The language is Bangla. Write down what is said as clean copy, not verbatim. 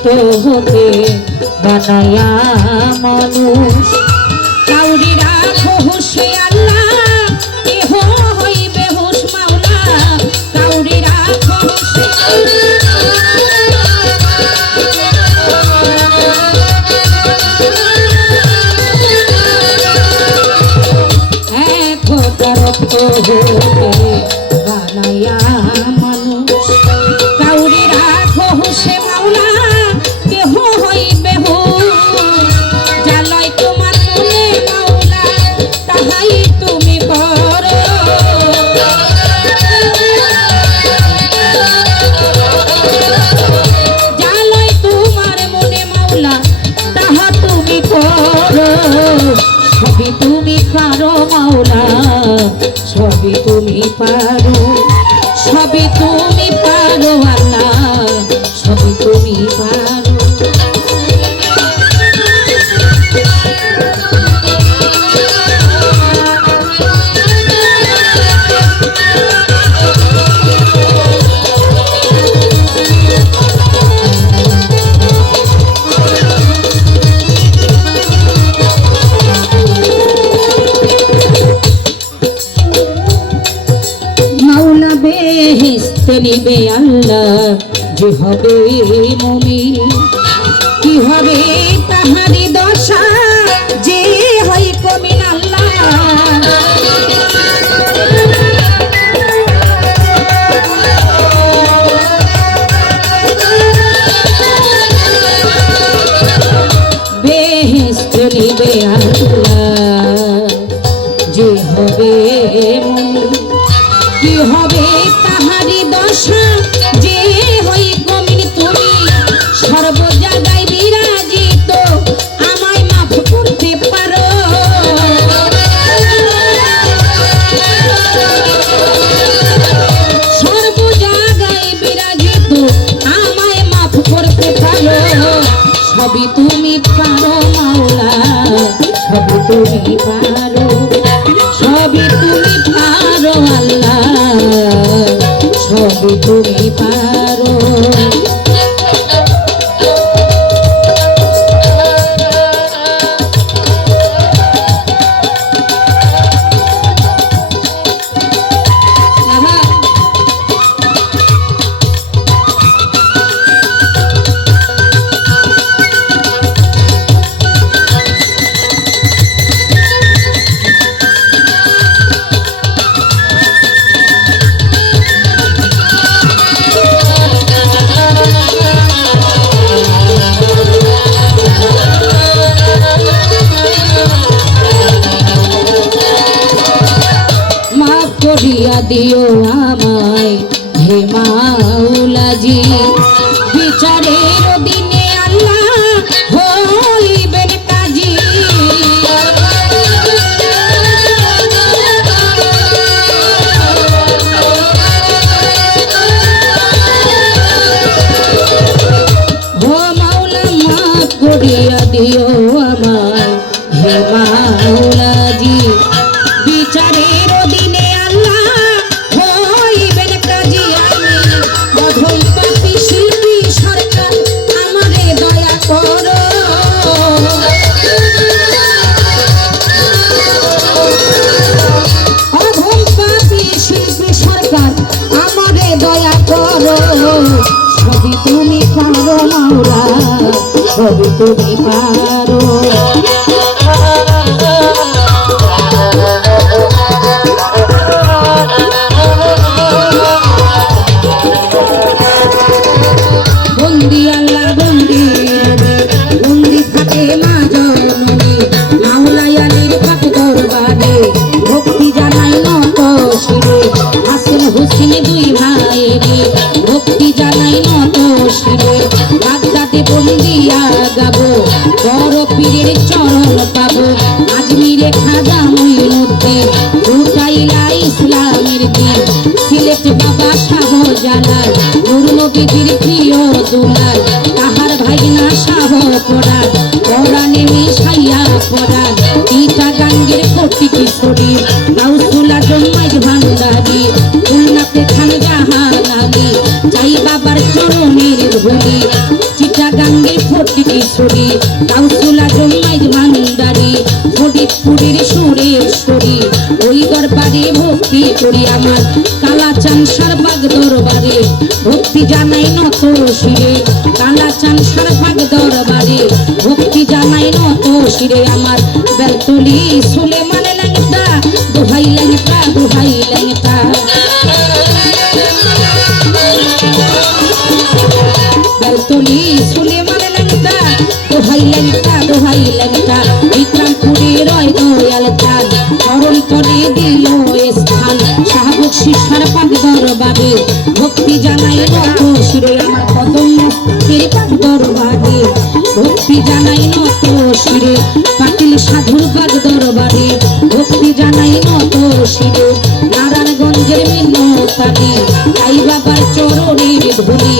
রক্ত হতে বানায়া মানুষ কাউরি রাখো হুশে আল্লাহ কেহ হইবে হুশ মাওলা কাউরি রাখো হুশে রক্ত হতে বানায়া মানুষ কাউরি রাখো হুশে মাওলা কেহ হইবে হুশ জালয় তোমার মনে মাওলা তাহাই তুমি করো জালয় তোমার মনে মাওলা তাহা তুমি করো সবই তুমি পারো মাওলা সবই তুমি পারো সবই তুমি পারো আল্লাহ সবই তুমি পারো বেহেশতে নিবে আল্লাহ যে হবে মুমিন কি হবে তাহারি দশা যে হয় কমিন আল্লাহ বেহেশতে নিবে আল্লাহ যে হবে মুমিন কি হবে তাহারি দশা যে হই কমিন তুমি সর্ব জায়গায় বিরাজিত আমায় মাফ করতে পারো সর্ব জায়গায় বিরাজিত আমায় মাফ করতে পারো সবই তুমি পারো মাওলা সবই তুমি পারো সবই তুমি পারো আল্লাহ সবই তুমি পারো করিয়া দিও আমায় হে মাওলাজি বিচারের দিনে আল্লাহ হইবেন কাজী ও মাওলা মাফ করিয়া দিও আমায় হে মাওলাজি বিচারের দিনে দয়া করো সবই তুমি পারো মাওলা সবই তুমি পারো বন্দি আল্লাহ বন্দি বন্দি থাকে মা জননী মাওলাই আলীর পাক দরবারে ভক্তি জানাই নত শিরে হাসিন হুসিন দুই ভাইরে ভক্তি জানাই নত শিরে বাগদাদে বন্দিয়া গাবো বড় পীরের চরণ পাবো আজমিরে খাজা মুইনুদ্দিন উঠাইলা ইসলামের দিন সিলেট বাবা শাহজালাল নূর নবীর প্রিয় দুলাল তাহার ভাগনা শাহ পরাণ পরাণে মিশাইয়া পরাণ পিতা গাঙ্গের কোটি কিশোরী গাউসুল আজম মাঝ ভান্ডারী খুলনাতে খান জাহান আলী যাই বাবার চরণের ভুলি চিটাগাং গাঙ্গে ফটিকি ছড়ি কাউসুলা জম্মাইজ ভান্ডারি ফটিকপুরের সুরেশ্বরী ওই দরবারে ভক্তি করি আমার কালাচান সারবাগ দরবারে ভক্তি জানাই নত শিরে কালাচান সারবাগ দরবারে ভক্তি জানাই নত শিরে আমার বেলতলি সুলেমান ল্যাংটা দোহাই ল্যাংটা দোহাই ল্যাংটা বেলতলি সুলেমান ল্যাংটা দোহাই ল্যাংটা দোহাই ল্যাংটা বিক্রমপুরে রয় দয়াল চাঁদ চরণ তলে দিল স্থান শাহবক্সি সারপাক দরবারে ভক্তি জানাই নত শিরে আমার কদম পাক দরবারে ভক্তি জানাই নত শিরে পাটিল সাধুর পাক দরবারে ভক্তি জানাই নত শিরে নারায়ণগঞ্জের মিনতারি তাই বাবার চরণের ধুলি